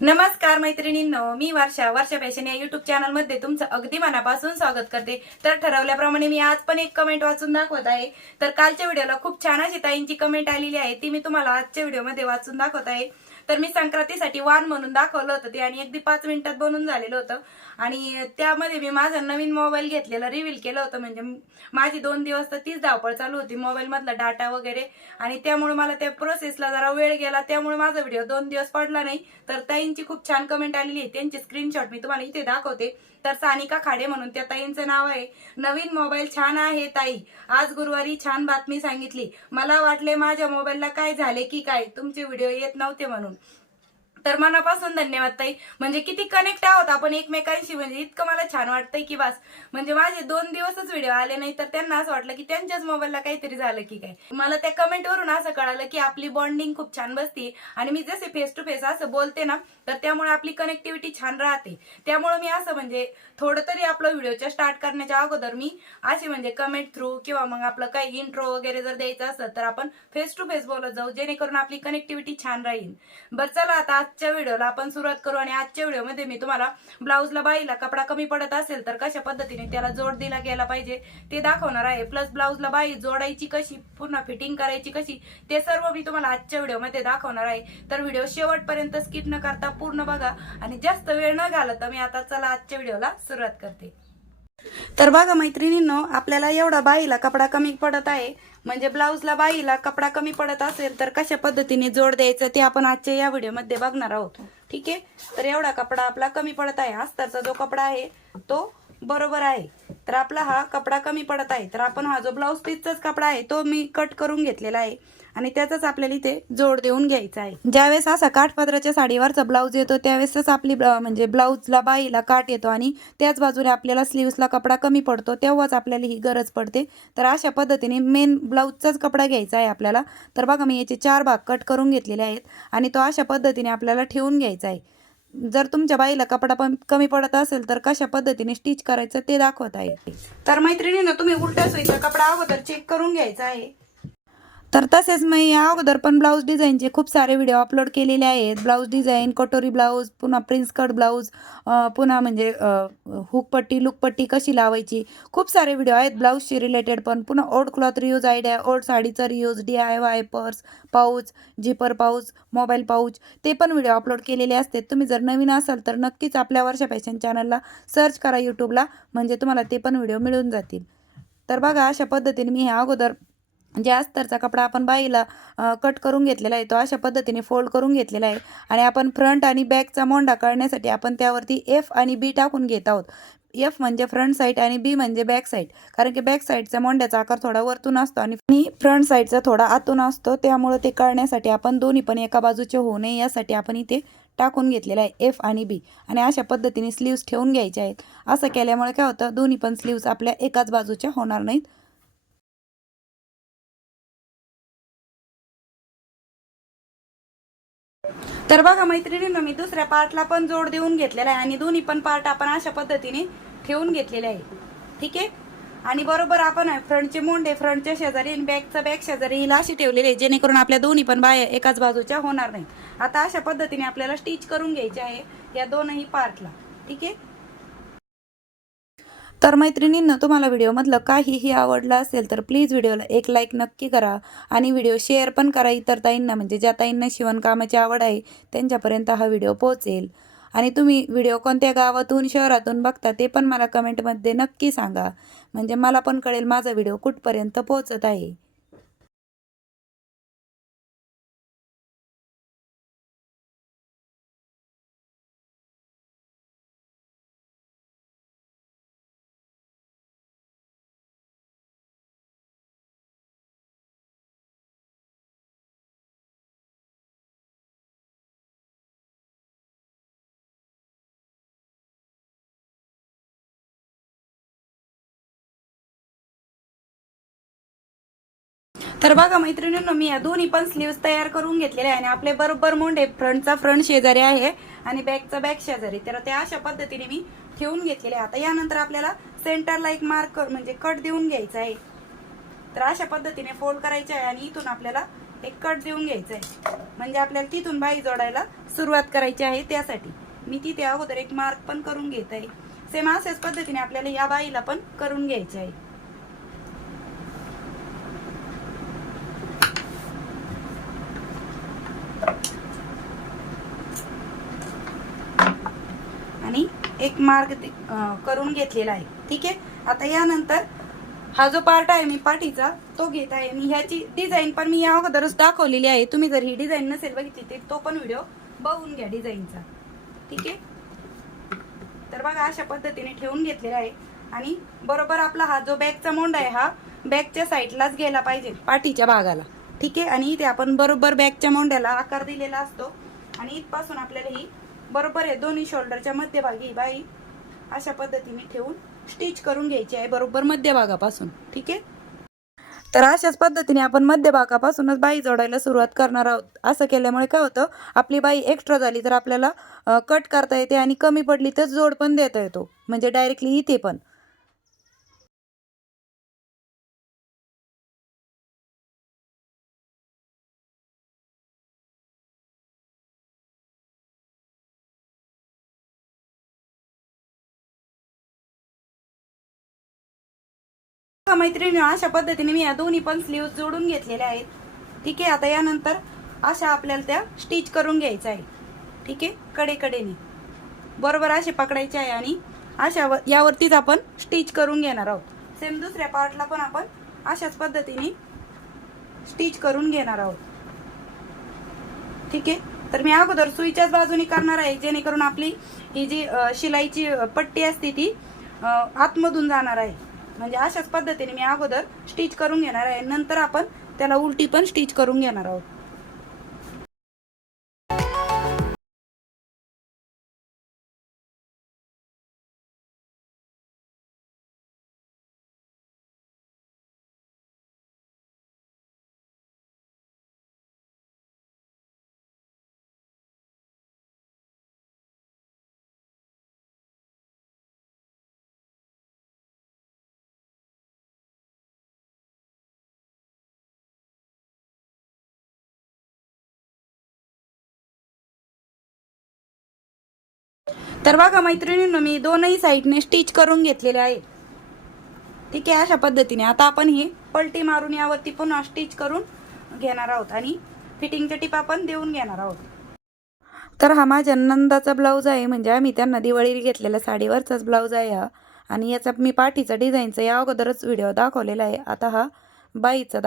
नमस्कार मैत्रिणींनो मी वर्षा. वर्षा फॅशन या युट्यूब चॅनलमध्ये तुमचं अगदी मनापासून स्वागत करते. तर ठरवल्याप्रमाणे मी आज पण एक कमेंट वाचून दाखवत आहे. तर कालच्या व्हिडिओला खूप छान अशी ताईंची कमेंट आलेली आहे. ती मी तुम्हाला आजच्या व्हिडिओमध्ये वाचून दाखवत आहे. तर मी संक्रांतीसाठी वाण म्हणून दाखवलं होतं ते आणि अगदी पाच मिनिटात बनून झालेलं होतं. आणि त्यामध्ये मी माझा नवीन मोबाईल घेतलेला रिव्हील केलं होतं. म्हणजे माझी दोन दिवस तर तीच धावपळ चालू होती मोबाईलमधला डाटा वगैरे. आणि त्यामुळे मला त्या प्रोसेसला जरा वेळ गेला. त्यामुळे माझा व्हिडिओ दोन दिवस पडला नाही. तर ताईंची खूप छान कमेंट आलेली आहे. त्यांची स्क्रीनशॉट मी तुम्हाला इथे दाखवते. तर सानिका खाडे म्हणून त्या ताईंचं नाव आहे. नवीन मोबाईल छान आहे ताई. आज गुरुवारी छान बातमी सांगितली. मला वाटले माझ्या मोबाईलला काय झाले की काय? तुमचे व्हिडिओ येत नव्हते म्हणून. तर मनापासून धन्यवाद ताई. म्हणजे किती कनेक्ट आहोत आपण एकमेकांशी म्हणजे इतकं मला छान वाटतंय की बस. म्हणजे माझे दोन दिवसच व्हिडिओ आले नाही तर त्यांना असं वाटलं की त्यांच्याच मोबाईलला काहीतरी झालं की काय. मला त्या कमेंटवरून असं कळालं की आपली बॉन्डिंग खूप छान बसते. आणि मी जसे फेस टू फेस असं बोलते ना तर त्यामुळे आपली कनेक्टिव्हिटी छान राहते. त्यामुळे मी असं म्हणजे थोडं तरी आपलं व्हिडिओच्या स्टार्ट करण्याच्या अगोदर मी अशी म्हणजे कमेंट थ्रू किंवा मग आपलं काही इंट्रो वगैरे जर द्यायचं असलं तर आपण फेस टू फेस बोलत जाऊ जेणेकरून आपली कनेक्टिव्हिटी छान राहील. बरं चला आता आजच्या व्हिडिओला आपण सुरुवात करू आणि आजच्या व्हिडिओमध्ये मी तुम्हाला ब्लाऊजला बाईला कपडा कमी पडत असेल तर कशा पद्धतीने त्याला जोड दिला गेला पाहिजे ते दाखवणार आहे. प्लस ब्लाऊजला बाई जोडायची कशी पुन्हा फिटिंग करायची कशी ते सर्व मी तुम्हाला आजच्या व्हिडिओमध्ये दाखवणार आहे. तर व्हिडिओ शेवटपर्यंत स्किप न करता पूर्ण बघा आणि जास्त वेळ न घालत मी आता चला आजच्या व्हिडिओला सुरुवात करते. तर बघा मैत्रिणींनो आपल्याला एवढा बाईला कपडा कमी पडत आहे. म्हणजे ब्लाऊजला बाईला कपडा कमी पडत असेल तर कशा पद्धतीने जोड द्यायचं ते आपण आजच्या या व्हिडिओमध्ये बघणार आहोत. ठीक आहे? तर एवढा कपडा आपला कमी पडत आहे. अस्तरचा जो कपडा आहे तो बरोबर आहे. तर आपला हा कपडा कमी पडत आहे. तर आपण हा जो ब्लाऊज पीसचाच कपडा आहे तो मी कट करून घेतलेला आहे. आणि त्याचाच आपल्याला इथे जोड देऊन घ्यायचा आहे. ज्यावेळेस असा काठपदराच्या साडीवरचा ब्लाऊज येतो त्यावेळेसच आपली ब्ला- म्हणजे ब्लाऊजला बाईला काठ येतो आणि त्याच बाजूने आपल्याला स्लीव्सला कपडा कमी पडतो तेव्हाच आपल्याला ही गरज पडते. तर अशा पद्धतीने मेन ब्लाऊजचाच कपडा घ्यायचा आहे आपल्याला. तर बघा मी याचे चार भाग कट करून घेतलेले आहेत आणि तो अशा पद्धतीने आपल्याला ठेवून घ्यायचा आहे. जर तुमच्या बाईला कपडा पण कमी पडत असेल तर कशा पद्धतीने स्टिच करायचं ते दाखवत आहे. तर मैत्रिणीनं तुम्ही उलट्या सोयीचा कपडा अगोदर चेक करून घ्यायचा आहे. तर तसेच मी या अगोदर पण ब्लाऊज डिझाईनचे खूप सारे व्हिडिओ अपलोड केलेले आहेत. ब्लाऊज डिझाईन कटोरी ब्लाऊज पुन्हा प्रिन्स कट ब्लाऊज पुन्हा म्हणजे हुकपट्टी लुकपट्टी कशी लावायची खूप सारे व्हिडिओ आहेत ब्लाऊजशी रिलेटेड पण. पुन्हा old cloth reuse idea old साडीचा reuse D I Y purse pouch zipper pouch mobile pouch ते पण व्हिडिओ अपलोड केलेले असते तुम्ही जर नवीन असाल तर नक्कीच आपल्या वर्षा फॅशन चॅनलला सर्च करा यूट्यूबला म्हणजे तुम्हाला ते पण व्हिडिओ मिळून जातील. तर बघा अशा पद्धतीने मी ह्या अगोदर जे अस्तरचा कपडा आपण बाईला कट करून घेतलेला आहे तो अशा पद्धतीने फोल्ड करून घेतलेला आहे. आणि आपण फ्रंट आणि बॅकचा मोंडा काढण्यासाठी आपण त्यावरती एफ आणि बी टाकून घेत आहोत. एफ म्हणजे फ्रंट साईड आणि बी म्हणजे बॅक साईड कारण की बॅक साईडचा मोंड्याचा आकार थोडा वरतून असतो आणि फ्रंट साईडचा थोडा आतून असतो. त्यामुळे ते काढण्यासाठी आपण दोन्ही पण एका बाजूचे होऊ नये यासाठी आपण इथे टाकून घेतलेला आहे एफ आणि बी आणि अशा पद्धतीने स्लीव्स ठेवून घ्यायचे आहेत. असं केल्यामुळे काय होतं? दोन्ही पण स्लीव्स आपल्या एकाच बाजूच्या होणार नाहीत. तर बघा मैत्रिणींनो मी दुसऱ्या पार्टला पण जोड देऊन घेतलेला आहे आणि दोन्ही पण पार्ट आपण अशा पद्धतीने ठेवून घेतलेले आहे ठीक आहे? आणि बरोबर आपण फ्रंटचे मोंडे फ्रंटच्या शेजारी आणि बॅकचा बॅक शेजारी हिला अशी ठेवलेली आहे जेणेकरून आपल्या दोन्ही पण बाया एकाच बाजूच्या होणार नाही आता अशा पद्धतीने आपल्याला स्टिच करून घ्यायचे आहे या दोनही पार्टला. ठीक आहे? तर मैत्रिणींना तुम्हाला व्हिडिओमधलं काहीही आवडलं असेल तर प्लीज व्हिडिओला एक लाईक नक्की करा आणि व्हिडिओ शेअर पण करा इतर ताईंना म्हणजे ज्या ताईंना शिवणकामाची आवड आहे त्यांच्यापर्यंत हा व्हिडिओ पोहोचेल. आणि तुम्ही व्हिडिओ कोणत्या गावातून शहरातून बघता ते पण मला कमेंटमध्ये नक्की सांगा. म्हणजे मला पण कळेल माझा व्हिडिओ कुठपर्यंत पोहोचत आहे. तर बघा मैत्रिणींनो मी या दोन्ही पण स्लीव्स तयार करून घेतलेले आहे आणि आपले बरोबर मोंडे फ्रंटचा फ्रंट शेजारी आहे आणि बॅकचा बॅक शेजारी. तर त्या अशा पद्धतीने मी ठेवून घेतलेले आहे. आता यानंतर आपल्याला सेंटरला एक मार्क म्हणजे कट देऊन घ्यायचा आहे. तर अशा पद्धतीने फोल्ड करायचे आहे आणि इथून आपल्याला एक कट देऊन घ्यायचा आहे. म्हणजे आपल्याला तिथून बाई जोडायला सुरुवात करायची आहे त्यासाठी. मी तिथे अगोदर एक मार्क पण करून घेत आहे. सेम अशाच पद्धतीने आपल्याला या बाईला पण करून घ्यायचे आहे आणि एक मार्ग ते- करून घेतलेला आहे. ठीक आहे? आता यानंतर हा जो पार्ट आहे मी पाठीचा तो घेत आहे. मी ह्याची डिझाईन पण मी या अगोदरच दाखवलेली आहे. तुम्ही जर ही डिझाईन नसेल बघितली तर तो पण व्हिडिओ बघून घ्या डिझाईनचा ठीक आहे? तर बघा अशा पद्धतीने ठेवून घेतलेला आहे. आणि बरोबर आपला हा जो बॅगचा मोंड आहे हा बॅगच्या साईडलाच गेला पाहिजे पाठीच्या भागाला. ठीक आहे? आणि इथे आपण बरोबर बॅगच्या मोंड्याला आकार दिलेला असतो. आणि इथपासून आपल्याला ही बरोबर आहे. दोन्ही शोल्डरच्या मध्यभागी बाई. अशा पद्धतीने ठेवून स्टिच करून घ्यायची आहे बरोबर मध्यभागापासून. ठीक आहे? तर अशाच पद्धतीने आपण मध्यभागापासूनच बाई जोडायला सुरुवात करणार आहोत. असं केल्यामुळे काय होतं? आपली बाई एक्स्ट्रा झाली तर आपल्याला कट करता येते आणि कमी पडली तर जोड पण देता येतो. म्हणजे डायरेक्टली इथे पण. मैत्रिणी अशा पद्धतीने मी या दोन्ही पण स्लीव्ह जोडून घेतलेल्या आहेत. ठीक आहे आता यानंतर अशा आपल्याला त्या स्टिच करून घ्यायच्या आहे. ठीक आहे कडे कडेने बरोबर असे पकडायचे आहे आणि अशा यावरतीच आपण स्टिच करून घेणार आहोत. सेम दुसऱ्या पार्टला पण आपण अशाच पद्धतीने स्टिच करून घेणार आहोत. ठीक आहे तर मी अगोदर सुईच्याच बाजूने करणार आहे जेणेकरून आपली ही जी शिलाईची पट्टी असते ती आतमधून जाणार आहे. म्हणजे अशाच पद्धतीने मी अगोदर स्टिच करून घेणार आहे. नंतर आपण त्याला उलटी पण स्टिच करून घेणार आहोत. तर बघा मैत्रिणींनो मी दोनही साईडने स्टिच करून घेतलेले आहे. ठीक आहे अशा पद्धतीने. आता आपण ही पलटी मारून यावरती पुन्हा स्टिच करून घेणार आहोत आणि फिटिंगच्या टिपा पण देऊन घेणार आहोत. तर हा माझ्या नंदाचा ब्लाऊज आहे. म्हणजे आम्ही त्यांना दिवाळी घेतलेल्या साडीवरचाच ब्लाऊज आहे हा. आणि याचा मी पाठीचा डिझाईनचा या अगोदरच व्हिडिओ दाखवलेला आहे. आता हा बाईचा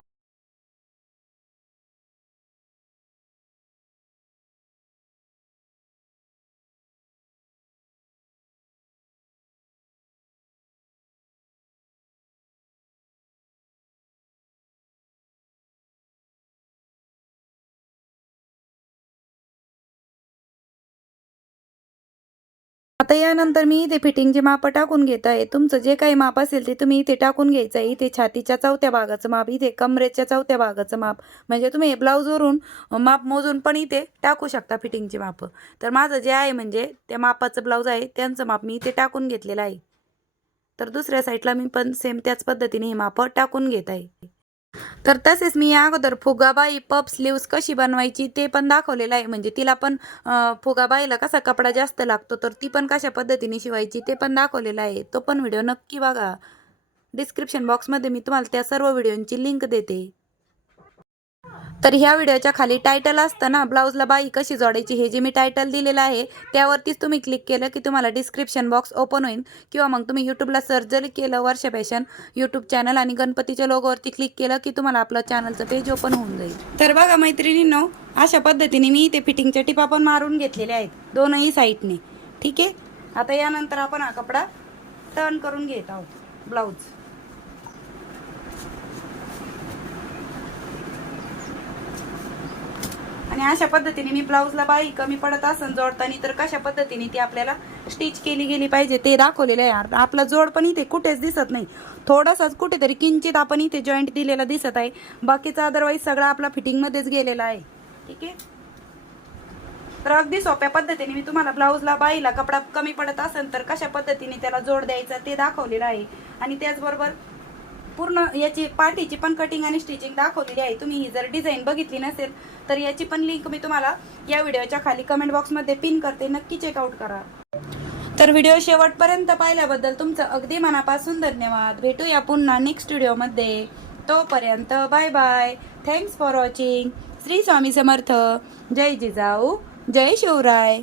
आता यानंतर मी इथे फिटिंगचे माप टाकून घेत आहे तुमचं जे काही माप असेल ते तुम्ही इथे टाकून घ्यायचं आहे. इथे छातीच्या चौथ्या भागाचं माप इथे कमरेच्या चौथ्या भागाचं माप. म्हणजे तुम्ही ब्लाऊजवरून माप मोजून पण इथे टाकू शकता फिटिंगचे माप. तर माझं जे आहे म्हणजे त्या मापाचं ब्लाऊज आहे त्यांचं माप मी इथे टाकून घेतलेलं आहे. तर दुसऱ्या साईडला मी पण सेम त्याच पद्धतीने हे माप टाकून घेत आहे. तर तसेच मी या अगोदर फुगाबाई पप स्लीव्स कशी बनवायची ते पण दाखवलेलं आहे. म्हणजे तिला पण फुगाबाईला कसा कपडा जास्त लागतो तर ती पण कशा पद्धतीने शिवायची ते पण दाखवलेलं आहे. तो पण व्हिडिओ नक्की बघा. डिस्क्रिप्शन बॉक्समध्ये मी तुम्हाला त्या सर्व व्हिडिओंची लिंक देते. तर ह्या व्हिडिओच्या खाली टायटल असतं ना ब्लाऊजला बाई कशी जोडायची हे जे मी टायटल दिलेलं आहे त्यावरतीच तुम्ही क्लिक केलं की तुम्हाला डिस्क्रिप्शन बॉक्स ओपन होईल. किंवा मग तुम्ही यूट्यूबला सर्च जरी केलं वर्ष फॅशन यूट्यूब चॅनल आणि गणपतीच्या लोगोवरती क्लिक केलं की तुम्हाला आपलं चॅनलचं पेज ओपन होऊन जाईल. तर बघा मैत्रिणींनो अशा पद्धतीने मी इथे फिटिंगच्या टिपा पण मारून घेतलेल्या आहेत दोनही साईडने ठीक आहे? आता यानंतर आपण हा कपडा टर्न करून घेत आहोत ब्लाऊज. आणि अशा पद्धतीने मी ब्लाऊजला बाई कमी पडत असेल जोडताना तर कशा पद्धतीने ती आपल्याला स्टिच केली गेली पाहिजे ते दाखवलेलं आहे. आपला जोड पण इथे कुठेच दिसत नाही. थोडासाच कुठेतरी किंचित आपण इथे जॉईंट दिलेला दिसत आहे. बाकीचा अदरवाईज सगळा आपला फिटिंगमध्येच गेलेला आहे. ठीक आहे? तर अगदी सोप्या पद्धतीने मी तुम्हाला ब्लाऊजला बाईला कपडा कमी पडत असेल तर कशा पद्धतीने त्याला जोड द्यायचा ते दाखवलेलं आहे. आणि त्याचबरोबर पूर्ण याची पाठीची पण कटिंग आणि स्टिचिंग दाखवलेली आहे. तुम्ही ही जर डिझाईन बघितली नसेल तर याची पण लिंक मी तुम्हाला या व्हिडिओच्या खाली कमेंट बॉक्समध्ये पिन करते. नक्की चेकआउट करा. तर व्हिडिओ शेवटपर्यंत पाहिल्याबद्दल तुमचं अगदी मनापासून धन्यवाद. भेटूया पुन्हा नेक्स्ट व्हिडिओमध्ये तोपर्यंत bye bye thanks for watching Shri Swami Samarth. जय जिजाऊ. जय शिवराय.